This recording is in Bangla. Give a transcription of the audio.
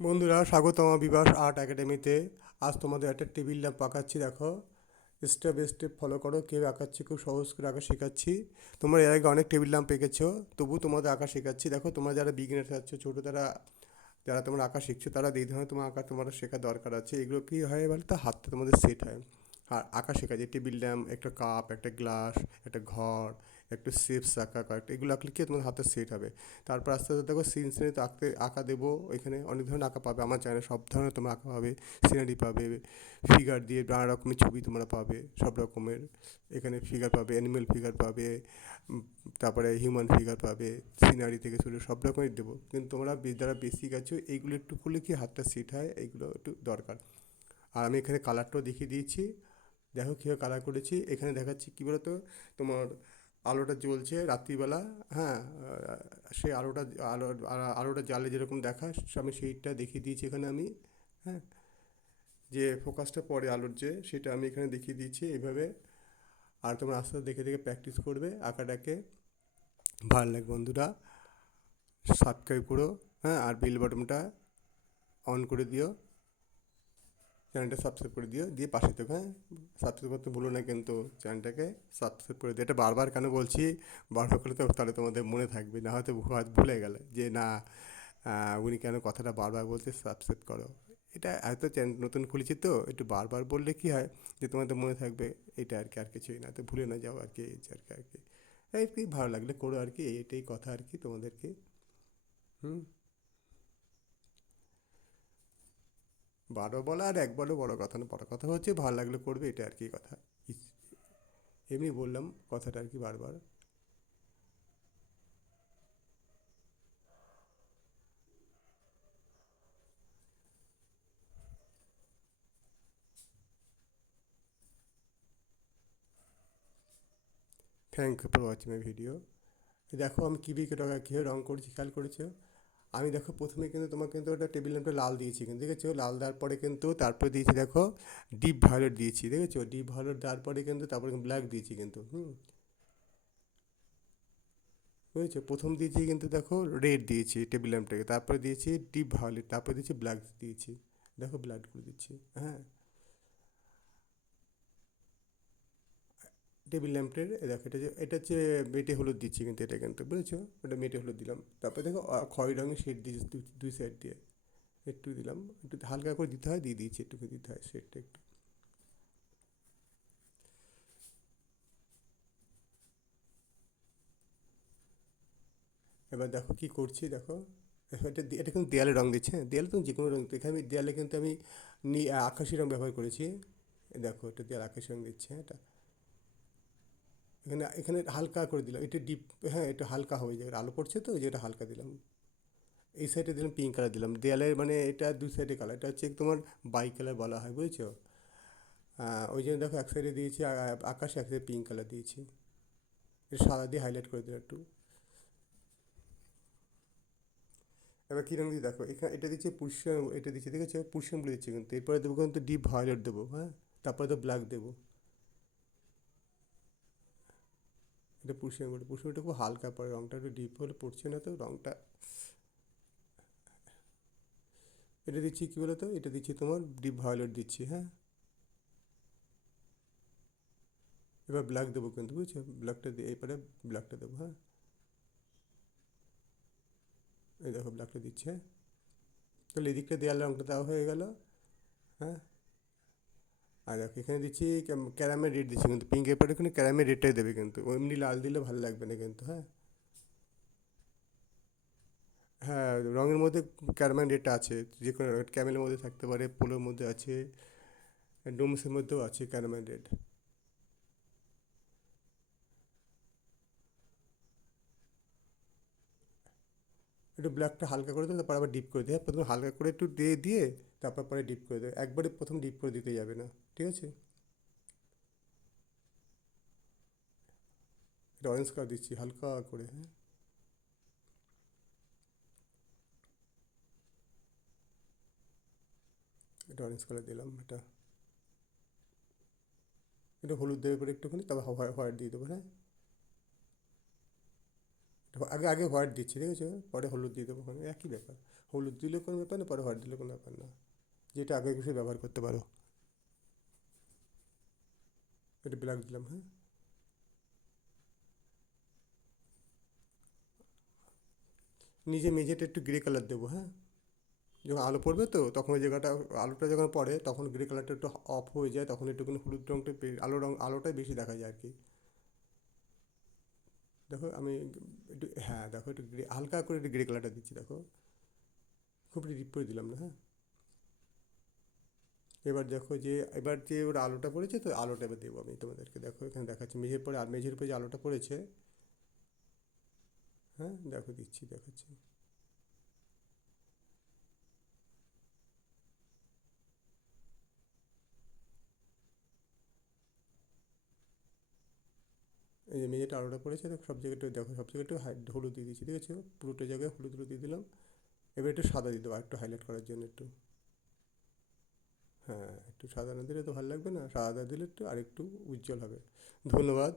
বন্ধুরা, স্বাগতম বিবাস আর্ট একাডেমিতে। আজ তোমাদের একটা টেবিল ল্যাম্প আঁকাচ্ছি দেখো। স্টেপ স্টেপ ফলো করো, কেউ আঁকাচ্ছি খুব সহজ করে আঁকা শেখাচ্ছি। তোমরা এর আগে অনেক টেবিল ল্যাম্প এঁকেছো তবু তোমাদের আঁকা শেখাচ্ছি। দেখো, তোমরা যারা বিগিনার আছো, ছোটো তারা, যারা তোমরা আঁকা শিখছো, তারা এই ধরনের তোমার আঁকা তোমার শেখা দরকার আছে। এগুলো কী হয় বলতো হাতটা তোমাদের সেট হয়। আর আঁকা শেখা যায় টেবিল ল্যাম্প একটা কাপ একটা গ্লাস একটা ঘর একটু শেপস আঁকা কয়েকটা, এগুলো আঁকলে কি তোমার হাতে সেট হবে? তারপর আস্তে আস্তে দেখো সিন সিনারিতে আঁকতে, আঁকা দেবো ওইখানে অনেক ধরনের আঁকা পাবে, আমার চ্যানেলে সব ধরনের তোমার আঁকা পাবে সিনারি পাবে ফিগার দিয়ে নানা রকমের ছবি তোমরা পাবে, সব রকমের, এখানে ফিগার পাবে অ্যানিমেল ফিগার পাবে তারপরে হিউম্যান ফিগার পাবে সিনারি থেকে শুরু সব রকমের দেবো, কিন্তু তোমরা যারা বেসিক আছো, এইগুলো একটু করলে কি হাতটা সেট হয়, এইগুলো একটু দরকার। আর আমি এখানে কালারটাও দেখিয়ে দিয়েছি, দেখো কীভাবে কালার করেছি, এখানে দেখাচ্ছি কী বলতো, তোমার আলোটা জ্বলছে রাত্রিবেলা হ্যাঁ সেই আলোটা, আলো, আলোটা জ্বালে যেরকম দেখা, আমি সেইটা দেখিয়ে দিয়েছি এখানে আমি হ্যাঁ যে ফোকাসটা পড়ে আলোর যে, সেটা আমি এখানে দেখিয়ে দিয়েছি এইভাবে, আর তোমরা আস্তে আস্তে দেখে দেখে প্র্যাকটিস করবে আঁকাটাকে। ভালো লাগে বন্ধুরা, সাবস্ক্রাইব করো হ্যাঁ আর বেল বাটনটা অন করে দিও। চ্যানেলটা সাবস্ক্রাইব করে দিও। দিয়ে পাশে থেকো হ্যাঁ? সাবস্ক্রাইব করতে ভুলো না কিন্তু চ্যানেলটাকে সাবস্ক্রাইব করে দিও। এটা বারবার কেন বলছি? বারবার করলে তো তাহলে তোমাদের মনে থাকবে, না হয়তো হয়তো ভুলে গেলে যে না উনি কেন কথাটা বারবার বলছে সাবস্ক্রাইব করো। এটা এত চ্যানেল নতুন খুলেছি তো, একটু বারবার বললে কি হয়? যে তোমাদের মনে থাকবে, এটা আর কি, আর কিছুই না। তো ভুলে না যাও আর কি আর কি আর কি। এই কি ভালো লাগলে করো আর কি এইটাই কথা আর কি তোমাদেরকে। হুম? বারো বলা, আর একবারও বড় কথা না, বড় কথা হচ্ছে ভালো লাগলে করবে, এটা আর কি কথা? এমনি বললাম কথাটা আর কি বারবার। Thank you for watching my video দেখো আমি কী বিকে টাকা কীভাবে রং করেছি, খেয়াল করেছ? আমি দেখো প্রথমে কিন্তু তোমার কিন্তু ওটা টেবিল ল্যাম্পটা লাল দিয়েছি কিন্তু দেখেছ লাল দেওয়ার পরে কিন্তু তারপরে দিয়েছি দেখো ডিপ ভায়োলেট দিয়েছি দেখেছ ডিপ ভায়োলেট দেওয়ার পরে কিন্তু তারপরে ব্ল্যাক দিয়েছি কিন্তু, হুম? বুঝেছ প্রথম দিয়েছি কিন্তু দেখো রেড দিয়েছি টেবিল ল্যাম্পটাকে তারপরে দিয়েছি ডিপ ভায়োলেট তারপরে দিয়েছি ব্ল্যাক দিয়েছি, দেখো ব্ল্যাক করে দিচ্ছি হ্যাঁ? টেবিল ল্যাম্পের দেখো এটা যে এটা হচ্ছে মেটে হলুদ দিচ্ছি কিন্তু এটা কিন্তু বুঝেছ? ওটা মেটে হলুদ দিলাম। তারপরে দেখো আ, খয়েরি রঙের শেড দিয়েছি দুই- সাইড দিয়ে। একটু দিলাম একটু হালকা করে দিতে হয় দিয়ে দিয়েছি একটু দিতে হয় শেডটা একটু। এবার দেখো কী করছি দেখো? দেখো এটা এটা কিন্তু দেয়ালে রঙ দিচ্ছে হ্যাঁ? দেয়ালে তো যে কোনো রঙ এখানে আমি দেয়ালে কিন্তু আমি আকাশি রঙ ব্যবহার করেছি। দেখো এটা দেয়াল আকাশি রঙ দিচ্ছে হ্যাঁ এটা। এখানে এখানে হালকা করে দিলাম। এটা ডিপ হ্যাঁ এটা হালকা হয়ে যায়। আলো পড়ছে তো, ওই যে এটা হালকা দিলাম। এই সাইডে দিলাম পিঙ্ক কালার দিলাম। দেয়ালের মানে এটা দুই সাইডে কালার এটা হচ্ছে তোমার বাই কালার বলা হয়, বুঝেছ? ওই জন্য দেখো এক সাইডে দিয়েছি আকাশে এক সাইডে পিঙ্ক কালার দিয়েছি। এটা সাদা দিয়ে হাইলাইট করে দিলাম একটু। এবার কী রঙ দিয়ে দেখো, এখানে এটা দিচ্ছে পুষ্যাম এটা দিচ্ছে দেখেছ পুষ্যাম বলে দিচ্ছে কিন্তু। এরপরে দেবো কিন্তু ডিপ ভায়োলেট দেবো হ্যাঁ? তারপরে তো ব্ল্যাক দেবো। এটা পুষ্যাম বলে পুষ্যামটা খুব হালকা পড়ে রঙটা একটু ডিপ হলে পড়ছে না তো, রঙটা এটা দিচ্ছি কী বলো তো এটা দিচ্ছি তোমার ডিপ ভায়োলেট দিচ্ছি হ্যাঁ? এবার ব্ল্যাক দেবো কিন্তু, বুঝছ? ব্ল্যাকটা দিয়ে, এরপরে ব্ল্যাকটা দেবো হ্যাঁ? এই দেখো ব্ল্যাকটা দিচ্ছে, তাহলে এদিকটা দেওয়াল রঙটা দেওয়া হয়ে গেল হ্যাঁ? আর এখানে দিচ্ছি ক্যারামেল রেড দিচ্ছি কিন্তু পিঙ্কের পরে এখানে ক্যারামেল রেডটাই দেবে কিন্তু এমনি লাল দিলে ভালো লাগবে না কিন্তু হ্যাঁ? হ্যাঁ রঙের মধ্যে ক্যারামেল রেডটা আছে, যে কোনো ক্যামেলের মধ্যে থাকতে পারে, পোলোর মধ্যে আছে, ডোমসের মধ্যেও আছে ক্যারামেল রেড একটু ব্ল্যাকটা হালকা করে দেবে তারপর আবার ডিপ করে দেবে প্রথমে হালকা করে একটু দিয়ে দিয়ে তারপর পরে ডিপ করে দেবে একবারে প্রথম ডিপ করে দিতে যাবে না। ঠিক আছে? এটা অরেঞ্জ কালার দিচ্ছি, হালকা করে হ্যাঁ? এটা অরেঞ্জ কালার দিলাম, এটা। এটা হলুদ দেবে পরে একটুখানি তারপর হোয়াইট দিয়ে দেবো হ্যাঁ? আগে আগে হোয়াইট দিচ্ছি, ঠিক আছে? পরে হলুদ দিয়ে দেবো একই ব্যাপার। হলুদ দিলে কোনো ব্যাপার না, পরে হোয়াইট দিলে কোনো ব্যাপার না। যেটা আগে কিছু ব্যবহার করতে পারো। এটা ব্ল্যাক দিলাম হ্যাঁ নিজে মেঝেটা একটু গ্রে কালার দেবো হ্যাঁ? যখন আলো পড়বে তো, তখন ওই জায়গাটা, আলোটা যখন পড়ে, তখন গ্রে কালারটা একটু অফ হয়ে যায়, তখন একটুখানি হলুদ রঙটা আলো রং, আলোটাই বেশি দেখা যায় আর কি দেখো, আমি একটু হ্যাঁ দেখো, একটু গ্রে হালকা করে একটু গ্রে কালারটা দিচ্ছি, দেখো। খুব ডিপ করে দিলাম না হ্যাঁ? এবার দেখো যে, এবার যে ওর আলোটা পড়েছে, তো আলোটা এবার দেবো আমি তোমাদেরকে। দেখো এখানে দেখাচ্ছি, মেঝের পরে, আর মেঝের উপরে যে আলোটা পড়েছে হ্যাঁ দেখো দিচ্ছি, দেখাচ্ছি। এই যে মেঝেটা আলোটা পড়েছে দেখো সব জায়গাটা দেখো, সব জায়গাটা হলুদ দিয়ে দিচ্ছি, ঠিক আছে? পুরোটা জায়গায় হলুদ হলুদ দিয়ে দিলাম। এবার একটু সাদা দিয়ে দেবো, আর একটু হাইলাইট করার জন্য একটু। হ্যাঁ একটু সাদা না দিলে তো ভালো লাগবে না, সাদা দিলে একটু আরেকটু উজ্জ্বল হবে। ধন্যবাদ।